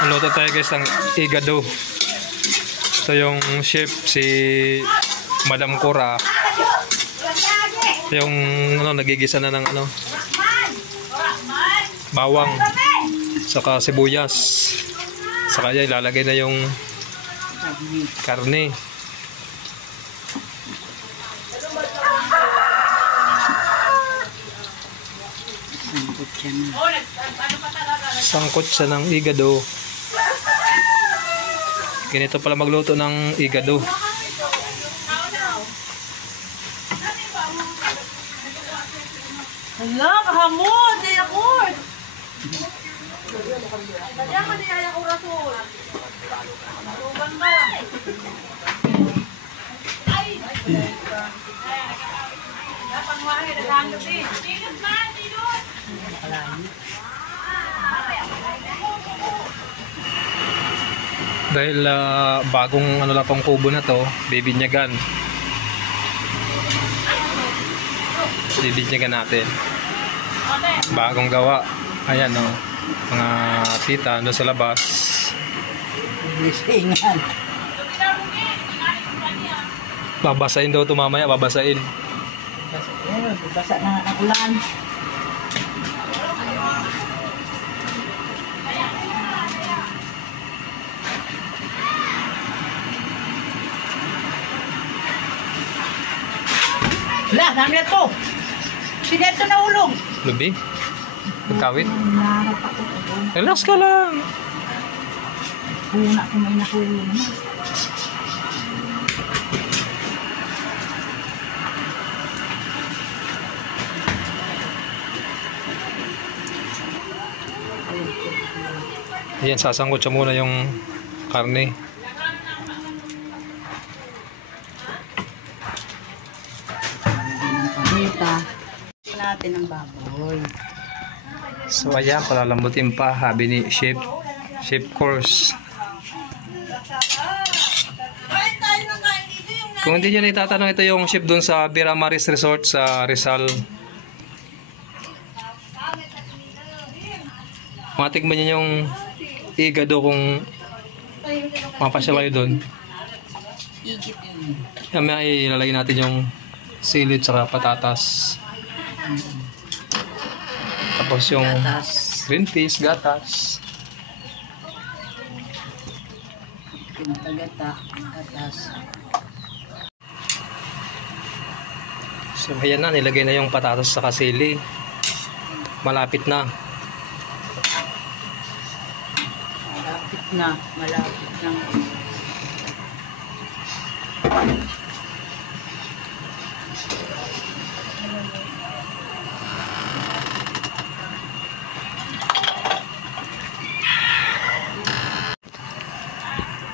Luto tayo guys ng igado. Ito yung chef si Madam Cora. Yung nagigisa na ng bawang saka sibuyas. Saka yan ilalagay na yung karne. Sangkot siya ng igado. Ganito pala magluto ng igado. Hala, kahamot! Di ako! Kaya mo di kaya ko rasul. Matuban ba? Ay! Dapat mahi, naghaan gabi. Tinod ba? Tinod! Dahil bagong lang tong kubo na to, bibinyagan. Bibinyagan natin. Bagong gawa. Ayan mga tita doon sa labas. Lisingan. Babasain daw ito mamaya, babasain. Basa na ang ulan. Lah, dami na to. Sineto na ulong. Lubi? Magkawit? Relax ka lang. Una ko may nakulong naman. Ayan, sasangkot siya muna yung karne. Natin ang baboy. So ayan, palalambutin pa, habi ni Chef Course. Kung hindi nyo na itatanong, ito yung chef dun sa Biramaris Resort sa Rizal. Matikman nyo yung igado kung mapasyal kayo dun. Kaya ilalagay natin yung silid saka patatas. Tapos yung green peas, gatas. Gatas. So ayan na, nilagay na yung patatas sa sili. Malapit na. Malapit na.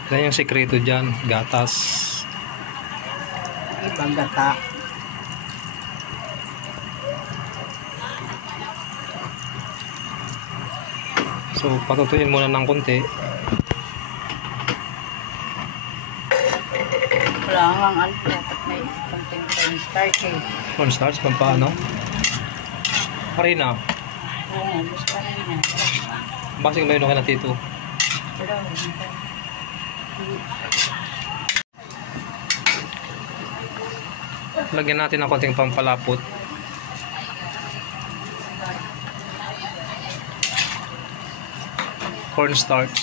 Yan yung sekreto dyan, gatas. Ibang gata. So patutuyin muna ng konti. Wala nga dapat may konting cornstarch eh. Cornstarch, pampaano? Harina. Oo, gusto rin na. Basing may na tito. Pero, Lagyan natin ng konting pampalapot. Cornstarch.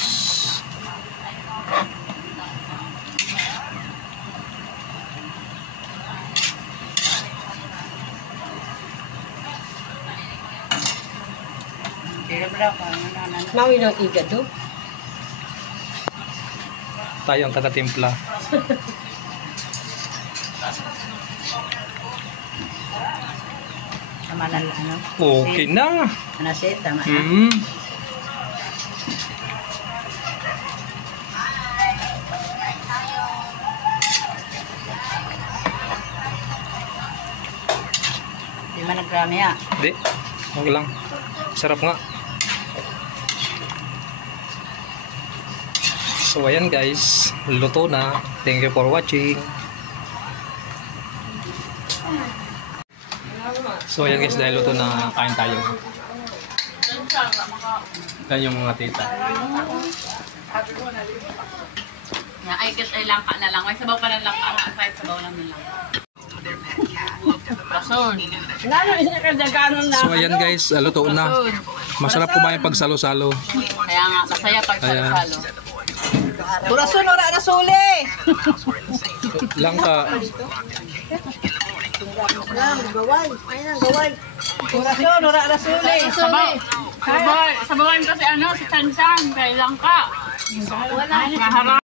Mawi ng igado. Tayo ang tagatimpla. Tama na ano? Okay na. Ano siya? Tama na. Di man nagkrami ah. Di. Okay lang. Sarap nga. So ayan guys, luto na. Thank you for watching. So ayan guys, dahil luto na, kain tayo. Yan yung mga tita. Yan, ay guess ay langka na lang. May sabaw pa ng langka. Kahit sabaw lang ng langka. Rason. Lalo isa ka daganon na. So ayan guys, luto na. Masarap kumain pag salo-salo. Kaya nga, masaya pag Ayan. salo-salo. Burason ora na suli. Langka. Gaway. Ayun gaway. Burason ora na suli. Sabaw. Sabawan kasi ano, si Chan Chan. Kaya langka. Wala.